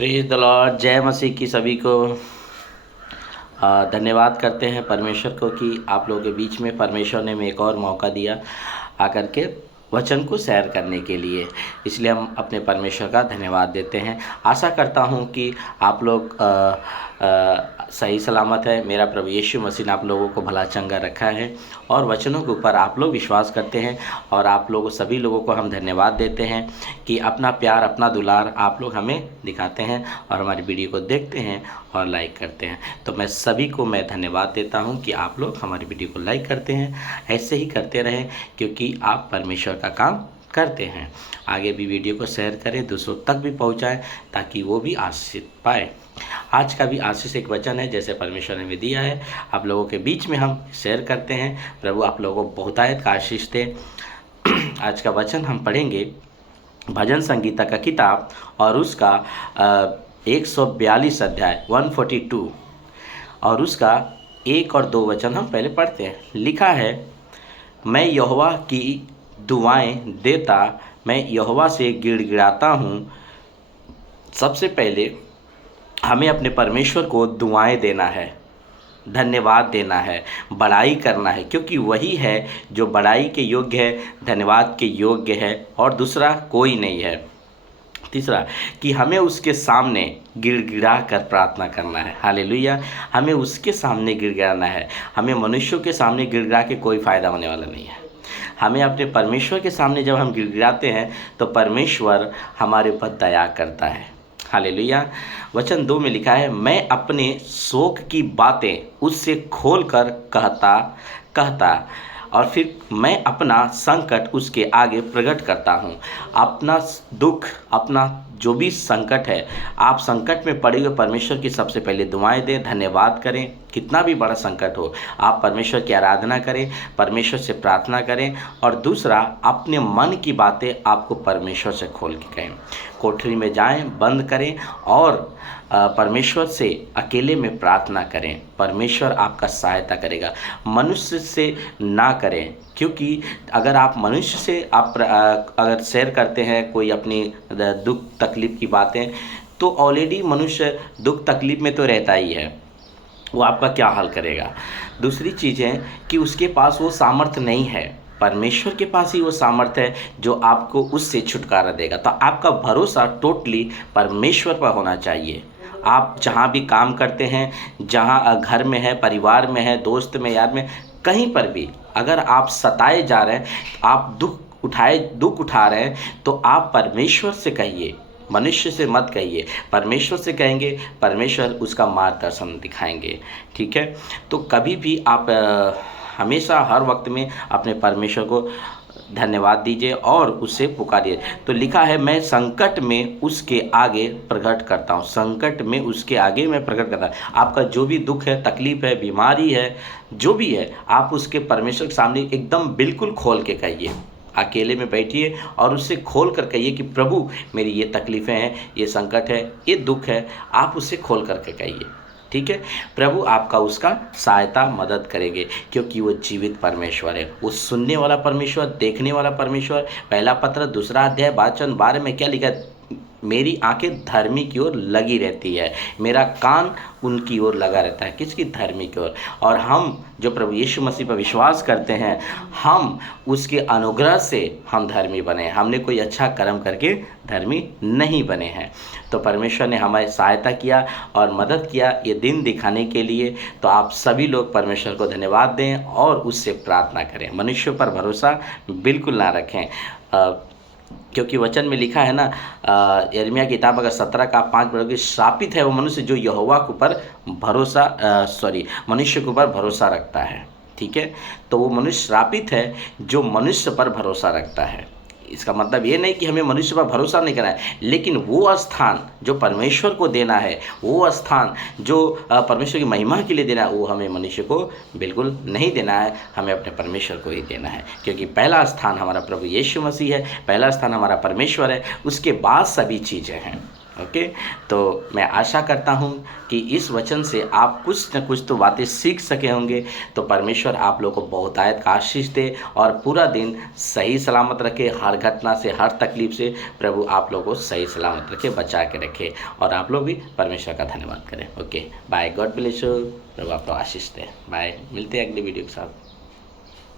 Praise the Lord. जय मसीह की सभी को धन्यवाद करते हैं परमेश्वर को कि आप लोगों के बीच में परमेश्वर ने हमें एक और मौका दिया आकर के वचन को शेयर करने के लिए। इसलिए हम अपने परमेश्वर का धन्यवाद देते हैं। आशा करता हूं कि आप लोग सही सलामत है। मेरा प्रभु यीशु मसीह ने आप लोगों को भला चंगा रखा है और वचनों के ऊपर आप लोग विश्वास करते हैं और आप लोगों सभी लोगों को हम धन्यवाद देते हैं कि अपना प्यार अपना दुलार आप लोग हमें दिखाते हैं और हमारी वीडियो को देखते हैं और लाइक करते हैं। तो मैं सभी को धन्यवाद देता हूं कि आप लोग हमारी वीडियो को लाइक करते हैं। ऐसे ही करते रहें क्योंकि आप परमेश्वर का काम करते हैं। आगे भी वीडियो को शेयर करें, दूसरों तक भी पहुंचाएं ताकि वो भी आशीष पाए। आज का भी आशीष एक वचन है जैसे परमेश्वर ने भी दिया है, आप लोगों के बीच में हम शेयर करते हैं। प्रभु आप लोगों को बहुतायत का आशीष दे। आज का वचन हम पढ़ेंगे भजन संगीता का किताब और उसका 142 अध्याय 142 और उसका 1 और 2 वचन हम पहले पढ़ते हैं। लिखा है, मैं यहोवा की दुआएं देता, मैं यहोवा से गिड़गिड़ाता हूँ। सबसे पहले हमें अपने परमेश्वर को दुआएं देना है, धन्यवाद देना है, बड़ाई करना है, क्योंकि वही है जो बड़ाई के योग्य है, धन्यवाद के योग्य है और दूसरा कोई नहीं है। तीसरा कि हमें उसके सामने गिड़गिड़ा कर प्रार्थना करना है। हालेलुया। हमें उसके सामने गिड़गिड़ाना है। हमें मनुष्यों के सामने गिड़गिड़ा के कोई फ़ायदा होने वाला नहीं है। हमें अपने परमेश्वर के सामने जब हम गिड़गिड़ाते हैं तो परमेश्वर हमारे ऊपर दया करता है। हालेलुया। वचन 2 में लिखा है, मैं अपने शोक की बातें उससे खोल कर कहता और फिर मैं अपना संकट उसके आगे प्रकट करता हूँ। अपना दुख, अपना जो भी संकट है, आप संकट में पड़े हुए परमेश्वर की सबसे पहले दुआएं दें, धन्यवाद करें। कितना भी बड़ा संकट हो, आप परमेश्वर की आराधना करें, परमेश्वर से प्रार्थना करें और दूसरा अपने मन की बातें आपको परमेश्वर से खोल के कहें। कोठरी में जाएं, बंद करें और परमेश्वर से अकेले में प्रार्थना करें। परमेश्वर आपका सहायता करेगा, मनुष्य से ना करें, क्योंकि अगर आप मनुष्य से अगर शेयर करते हैं कोई अपनी दुख तकलीफ़ की बातें, तो ऑलरेडी मनुष्य दुख तकलीफ़ में तो रहता ही है, वो आपका क्या हाल करेगा। दूसरी चीज़ है कि उसके पास वो सामर्थ्य नहीं है, परमेश्वर के पास ही वो सामर्थ्य है जो आपको उससे छुटकारा देगा। तो आपका भरोसा टोटली परमेश्वर पर होना चाहिए। आप जहाँ भी काम करते हैं, जहाँ घर में है, परिवार में है, दोस्त में, यार में, कहीं पर भी अगर आप सताए जा रहे हैं, आप दुख उठा रहे हैं, तो आप परमेश्वर से कहिए, मनुष्य से मत कहिए। परमेश्वर से कहेंगे, परमेश्वर उसका मार्गदर्शन दिखाएंगे। ठीक है। तो कभी भी आप हमेशा हर वक्त में अपने परमेश्वर को धन्यवाद दीजिए और उससे पुकारिए। तो लिखा है, मैं संकट में उसके आगे प्रकट करता हूँ। संकट में उसके आगे मैं प्रकट करता हूँ। आपका जो भी दुख है, तकलीफ़ है, बीमारी है, जो भी है, आप उसके परमेश्वर के सामने एकदम बिल्कुल खोल के कहिए। अकेले में बैठिए और उससे खोल कर कहिए कि प्रभु मेरी ये तकलीफ़ें हैं, ये संकट है, ये दुख है। आप उससे खोल करके कहिए। ठीक है। प्रभु आपका उसका सहायता मदद करेंगे, क्योंकि वो जीवित परमेश्वर है, वो सुनने वाला परमेश्वर, देखने वाला परमेश्वर। पहला पत्र 2 अध्याय वचन 12 में क्या लिखा है, मेरी आंखें धर्मी की ओर लगी रहती है, मेरा कान उनकी ओर लगा रहता है। किसकी? धर्मी की ओर। और हम जो प्रभु यीशु मसीह पर विश्वास करते हैं, हम उसके अनुग्रह से हम धर्मी बने हैं। हमने कोई अच्छा कर्म करके धर्मी नहीं बने हैं। तो परमेश्वर ने हमारी सहायता किया और मदद किया ये दिन दिखाने के लिए। तो आप सभी लोग परमेश्वर को धन्यवाद दें और उससे प्रार्थना करें। मनुष्यों पर भरोसा बिल्कुल ना रखें, क्योंकि वचन में लिखा है ना, यिर्मयाह की किताब अगर 17 का 5 पढ़ोगे, श्रापित है वो मनुष्य जो यहोवा के ऊपर मनुष्य के ऊपर भरोसा रखता है। ठीक है। तो वो मनुष्य श्रापित है जो मनुष्य पर भरोसा रखता है। इसका मतलब ये नहीं कि हमें मनुष्य पर भरोसा नहीं करना है, लेकिन वो स्थान जो परमेश्वर को देना है, वो स्थान जो परमेश्वर की महिमा के लिए देना है, वो हमें मनुष्य को बिल्कुल नहीं देना है। हमें अपने परमेश्वर को ही देना है, क्योंकि पहला स्थान हमारा प्रभु यीशु मसीह है, पहला स्थान हमारा परमेश्वर है, उसके बाद सभी चीज़ें हैं। ओके, तो मैं आशा करता हूँ कि इस वचन से आप कुछ न कुछ तो बातें सीख सके होंगे। तो परमेश्वर आप लोगों को बहुतायत का आशीष दे और पूरा दिन सही सलामत रखे, हर घटना से, हर तकलीफ से प्रभु आप लोगों को सही सलामत रखे, बचा के रखे, और आप लोग भी परमेश्वर का धन्यवाद करें। Okay, bye, God bless you, प्रभु आपको आशीष दे। बाय, मिलते हैं अगली वीडियो के साथ।